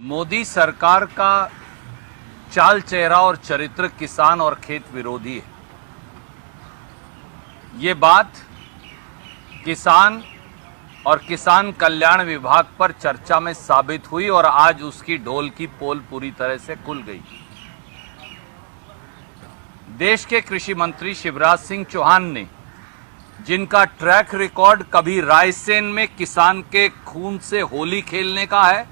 मोदी सरकार का चाल चेहरा और चरित्र किसान और खेत विरोधी है। ये बात किसान और किसान कल्याण विभाग पर चर्चा में साबित हुई और आज उसकी ढोल की पोल पूरी तरह से खुल गई। देश के कृषि मंत्री शिवराज सिंह चौहान ने, जिनका ट्रैक रिकॉर्ड कभी रायसेन में किसान के खून से होली खेलने का है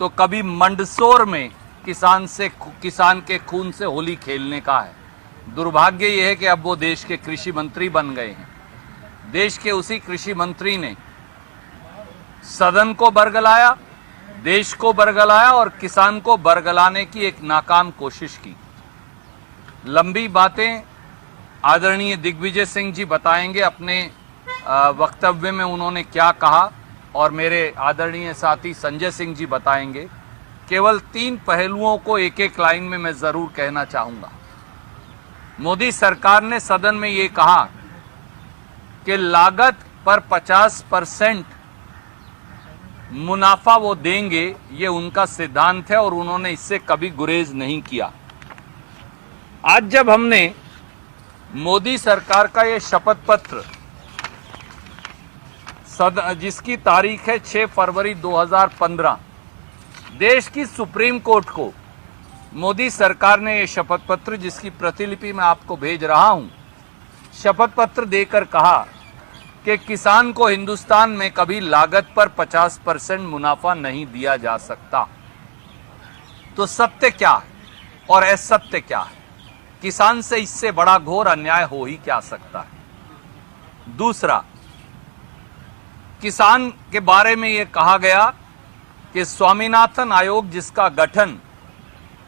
तो कभी मंदसौर में किसान के खून से होली खेलने का है, दुर्भाग्य यह है कि अब वो देश के कृषि मंत्री बन गए हैं। देश के उसी कृषि मंत्री ने सदन को बरगलाया, देश को बरगलाया और किसान को बरगलाने की एक नाकाम कोशिश की। लंबी बातें आदरणीय दिग्विजय सिंह जी बताएंगे, अपने वक्तव्य में उन्होंने क्या कहा, और मेरे आदरणीय साथी संजय सिंह जी बताएंगे। केवल 3 पहलुओं को एक एक लाइन में मैं जरूर कहना चाहूंगा। मोदी सरकार ने सदन में ये कहा कि लागत पर 50% मुनाफा वो देंगे, ये उनका सिद्धांत है और उन्होंने इससे कभी गुरेज नहीं किया। आज जब हमने मोदी सरकार का ये शपथ पत्र, जिसकी तारीख है 6 फरवरी 2015, देश की सुप्रीम कोर्ट को मोदी सरकार ने ये शपथ पत्र, जिसकी प्रतिलिपि मैं आपको भेज रहा हूं, शपथ पत्र देकर कहा कि किसान को हिंदुस्तान में कभी लागत पर 50% मुनाफा नहीं दिया जा सकता। तो सत्य क्या है और असत्य क्या है? किसान से इससे बड़ा घोर अन्याय हो ही क्या सकता है? दूसरा, किसान के बारे में यह कहा गया कि स्वामीनाथन आयोग, जिसका गठन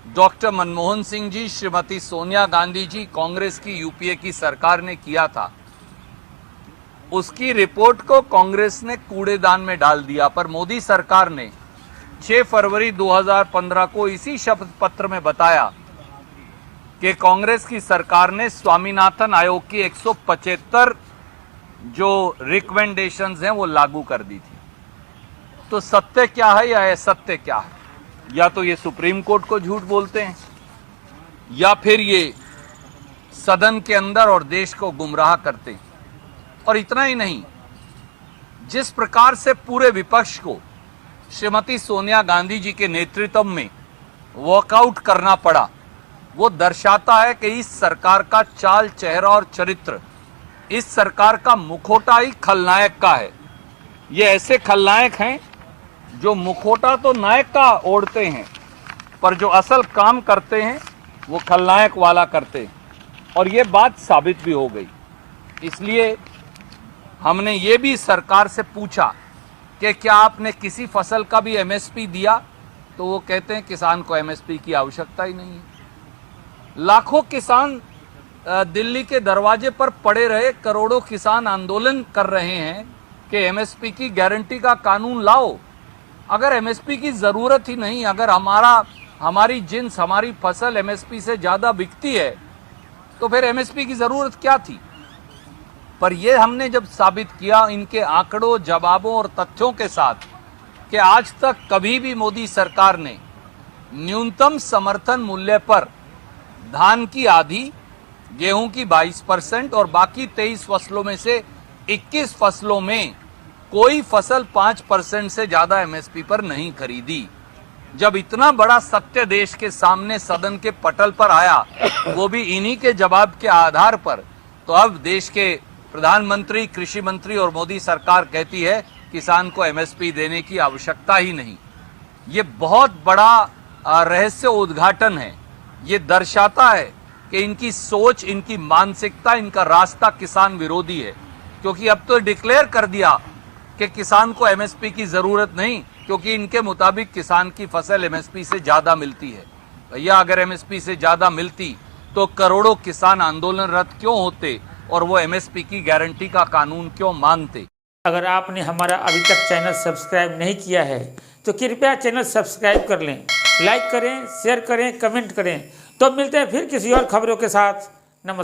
डॉक्टर मनमोहन सिंह जी, श्रीमती सोनिया गांधी जी, कांग्रेस की यूपीए की सरकार ने किया था, उसकी रिपोर्ट को कांग्रेस ने कूड़ेदान में डाल दिया। पर मोदी सरकार ने 6 फरवरी 2015 को इसी शपथ पत्र में बताया कि कांग्रेस की सरकार ने स्वामीनाथन आयोग की 175 जो रिकमेंडेशंस हैं वो लागू कर दी थी। तो सत्य क्या है या असत्य क्या है? या तो ये सुप्रीम कोर्ट को झूठ बोलते हैं या फिर ये सदन के अंदर और देश को गुमराह करते हैं। और इतना ही नहीं, जिस प्रकार से पूरे विपक्ष को श्रीमती सोनिया गांधी जी के नेतृत्व में वॉकआउट करना पड़ा, वो दर्शाता है कि इस सरकार का चाल चेहरा और चरित्र, इस सरकार का मुखौटा ही खलनायक का है। ये ऐसे खलनायक हैं जो मुखौटा तो नायक का ओढ़ते हैं, पर जो असल काम करते हैं वो खलनायक वाला करते हैं। और ये बात साबित भी हो गई। इसलिए हमने ये भी सरकार से पूछा कि क्या आपने किसी फसल का भी एमएसपी दिया? तो वो कहते हैं किसान को एमएसपी की आवश्यकता ही नहीं है। लाखों किसान दिल्ली के दरवाजे पर पड़े रहे, करोड़ों किसान आंदोलन कर रहे हैं कि एमएसपी की गारंटी का कानून लाओ। अगर एमएसपी की जरूरत ही नहीं, अगर हमारी जिन्स, हमारी फसल एमएसपी से ज्यादा बिकती है, तो फिर एमएसपी की जरूरत क्या थी? पर यह हमने जब साबित किया इनके आंकड़ों, जवाबों और तथ्यों के साथ कि आज तक कभी भी मोदी सरकार ने न्यूनतम समर्थन मूल्य पर धान की आधी, गेहूं की 22% और बाकी 23 फसलों में से 21 फसलों में कोई फसल 5% से ज्यादा एमएसपी पर नहीं खरीदी। जब इतना बड़ा सत्य देश के सामने सदन के पटल पर आया, वो भी इन्हीं के जवाब के आधार पर, तो अब देश के प्रधानमंत्री, कृषि मंत्री और मोदी सरकार कहती है किसान को एमएसपी देने की आवश्यकता ही नहीं। ये बहुत बड़ा रहस्य उद्घाटन है। ये दर्शाता है कि इनकी सोच, इनकी मानसिकता, इनका रास्ता किसान विरोधी है। क्योंकि अब तो डिक्लेयर कर दिया कि किसान को एमएसपी की जरूरत नहीं, क्योंकि इनके मुताबिक किसान की फसल एमएसपी से ज्यादा मिलती है। भैया, अगर एमएसपी से ज्यादा मिलती तो करोड़ों किसान आंदोलनरत क्यों होते और वो एमएसपी की गारंटी का कानून क्यों मानते? अगर आपने हमारा अभी तक चैनल सब्सक्राइब नहीं किया है तो कृपया चैनल सब्सक्राइब कर लें, लाइक करें, शेयर करें, कमेंट करें। तो मिलते हैं फिर किसी और खबरों के साथ। नमस्कार।